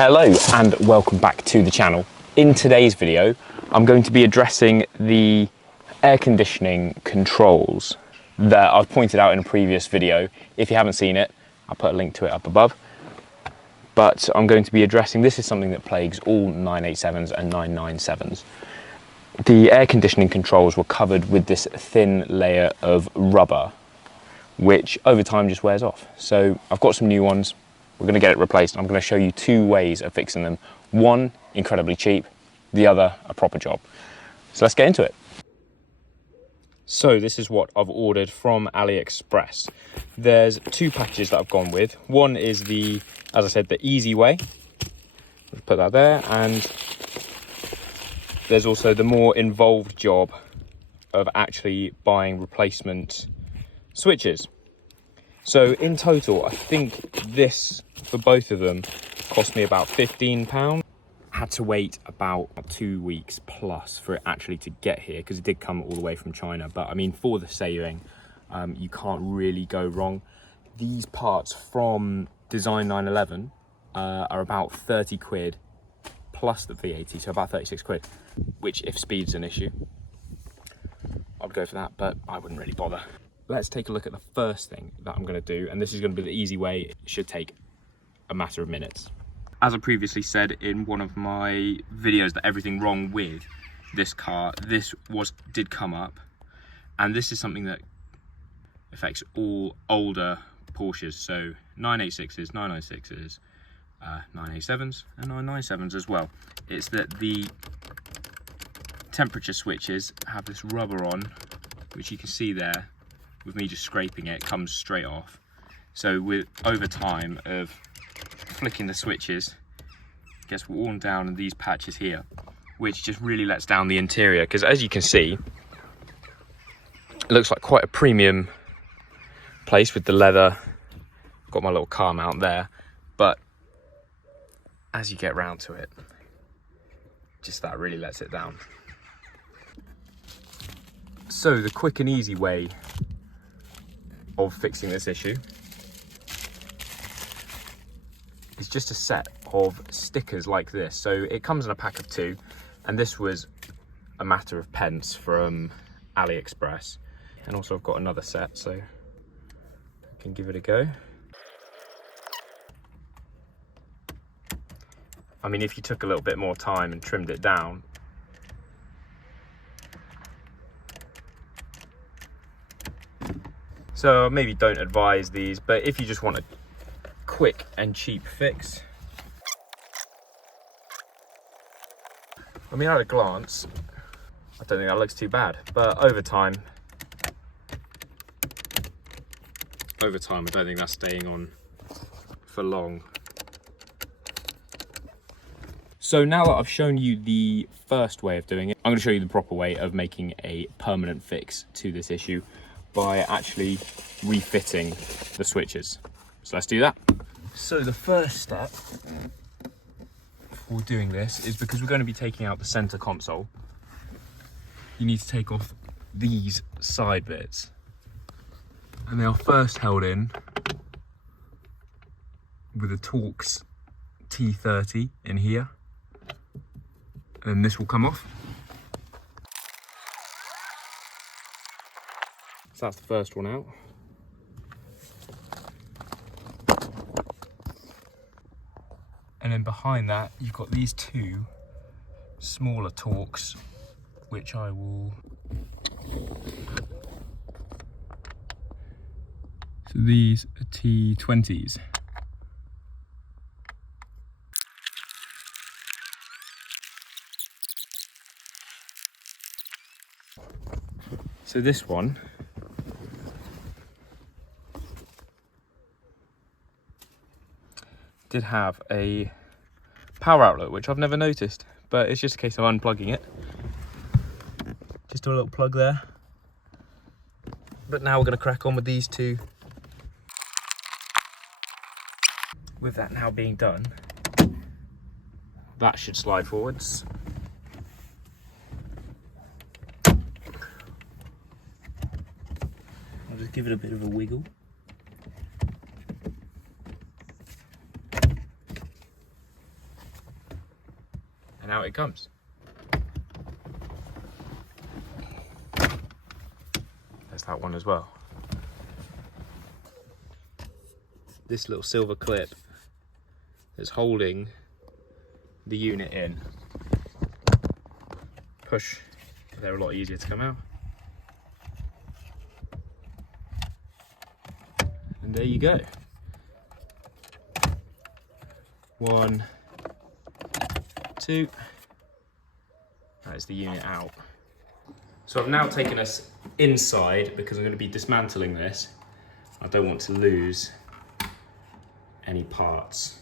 Hello and welcome back to the channel. In today's video, I'm going to be addressing the air conditioning controls that I've pointed out in a previous video. If you haven't seen it, I'll put a link to it up above. But I'm going to be addressing, this is something that plagues all 987s and 997s. The air conditioning controls were covered with this thin layer of rubber, which over time just wears off. So I've got some new ones. We're going to get it replaced. I'm going to show you two ways of fixing them. One, incredibly cheap, the other, a proper job. So let's get into it. So this is what I've ordered from AliExpress. There's two packages that I've gone with. One is the, as I said, the easy way. Let's put that there. And there's also the more involved job of actually buying replacement switches. So in total, I think this, for both of them, cost me about £15. Had to wait about 2 weeks plus for it actually to get here, because it did come all the way from China. But I mean, for the saving, you can't really go wrong. These parts from Design 911 are about 30 quid plus the VAT, so about 36 quid, which if speed's an issue, I'd go for that, but I wouldn't really bother. Let's take a look at the first thing that I'm going to do, and this is going to be the easy way. It should take a matter of minutes. As I previously said in one of my videos that everything wrong with this car, this did come up, and this is something that affects all older Porsches, so 986s, 996s, 987s and 997s as well. It's that the temperature switches have this rubber on, which you can see there. With me just scraping it, comes straight off. So over time of flicking the switches, it gets worn down in these patches here, which just really lets down the interior, because as you can see, it looks like quite a premium place with the leather. Got my little car mount there, but as you get round to it, just that really lets it down. So the quick and easy way of fixing this issue is just a set of stickers like this. So it comes in a pack of 2, and this was a matter of pence from AliExpress. And also I've got another set, so I can give it a go. I mean, if you took a little bit more time and trimmed it down, so maybe don't advise these, but if you just want a quick and cheap fix, I mean, at a glance, I don't think that looks too bad, but over time, I don't think that's staying on for long. So now that I've shown you the first way of doing it, I'm going to show you the proper way of making a permanent fix to this issue by actually refitting the switches. So let's do that. So the first step for doing this is, because we're going to be taking out the center console, you need to take off these side bits, and they are first held in with a Torx T30 in here, and this will come off. So that's the first one out. And then behind that, you've got these two smaller Torx, which I will... So these are T20s. So this one did have a power outlet, which I've never noticed, but it's just a case of unplugging it. Just a little plug there. But now we're going to crack on with these two. With that now being done, that should slide forwards. I'll just give it a bit of a wiggle. and out it comes. There's that one as well. This little silver clip is holding the unit in. Push, they're a lot easier to come out. And there you go. 1, 2. That is the unit out. So I've now taken us inside because I'm going to be dismantling this. I don't want to lose any parts.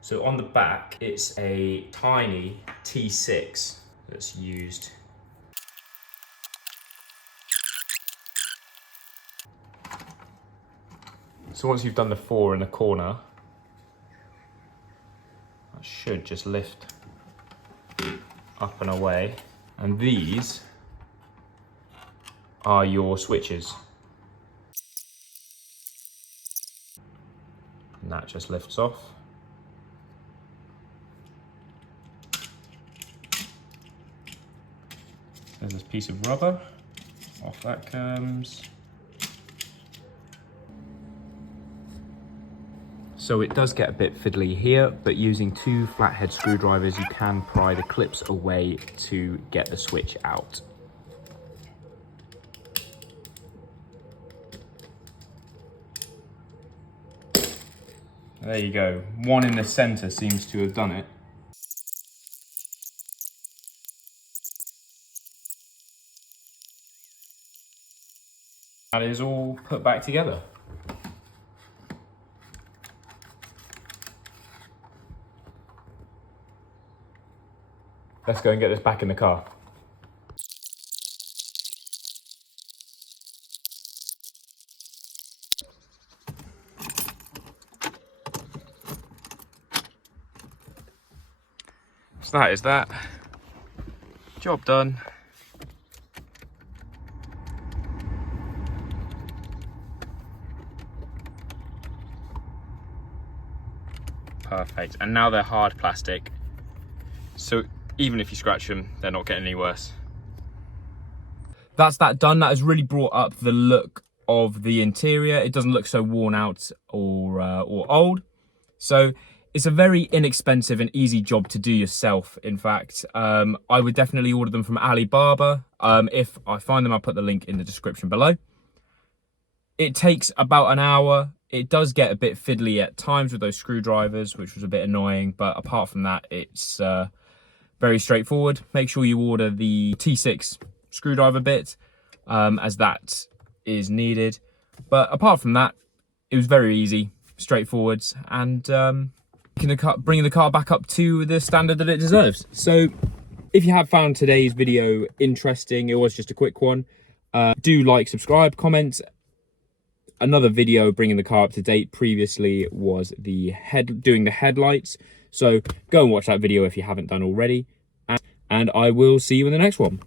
So on the back, it's a tiny T6 that's used. So once you've done the 4 in the corner, that should just lift up and away. And these are your switches. And that just lifts off. There's this piece of rubber, off that comes. So it does get a bit fiddly here, but using 2 flathead screwdrivers, you can pry the clips away to get the switch out. There you go. One in the center seems to have done it. That is all put back together. Let's go and get this back in the car. So that is that. Job done. Perfect. And now they're hard plastic, so even if you scratch them, they're not getting any worse. That's that done. That has really brought up the look of the interior. It doesn't look so worn out or old. So it's a very inexpensive and easy job to do yourself. In fact, I would definitely order them from Alibaba. If I find them, I'll put the link in the description below. It takes about an hour. It does get a bit fiddly at times with those screwdrivers, which was a bit annoying. But apart from that, it's very straightforward. Make sure you order the T6 screwdriver bit, as that is needed. But apart from that, it was very easy, straightforward, and bringing the car back up to the standard that it deserves. So if you have found today's video interesting, it was just a quick one, do like, subscribe, comment. Another video bringing the car up to date previously was doing the headlights. So go and watch that video if you haven't done already. And I will see you in the next one.